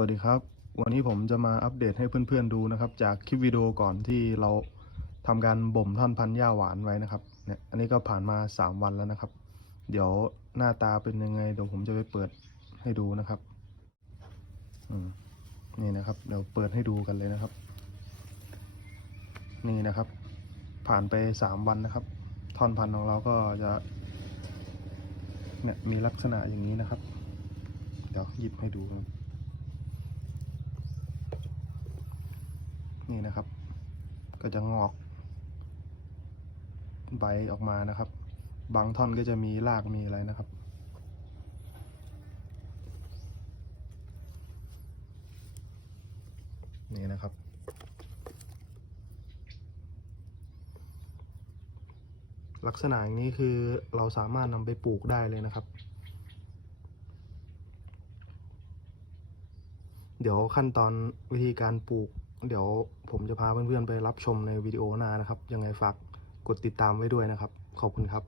วัสดีครับ วันนี้ผมจะมาอัปเดตให้เพื่อนๆดูนะครับ จากคลิปวิดีโอก่อนที่เราทำการบ่มท่อนพันธุ์หญ้าหวานไว้นะครับเนี่ยอันนี้ก็ผ่านมา 3 วันแล้วนะครับ เดี๋ยวหน้าตาเป็นยังไงเดี๋ยวผมจะไปเปิดให้ดูนะครับอืมนี่นะครับเดี๋ยวเปิดให้ดูกันเลยนะครับ นี่นะครับ ผ่านไป 3 วันนะครับ ท่อนพันธุ์ของเราก็จะเนี่ยมีลักษณะอย่างนี้นะครับ เดี๋ยวหยิบให้ดูครับ นี่นะครับ ก็จะงอก ใบออกมานะครับ บางท่อนก็จะมีรากมีอะไรนะครับนี่นะครับ ลักษณะอย่างนี้คือเราสามารถนำไปปลูกได้เลยนะครับ เดี๋ยวขั้นตอนวิธีการปลูก เดี๋ยวผมจะพาเพื่อนๆไปรับชมในวิดีโอหน้านะครับ ยังไงฝากกดติดตามไว้ด้วยนะครับ ขอบคุณครับ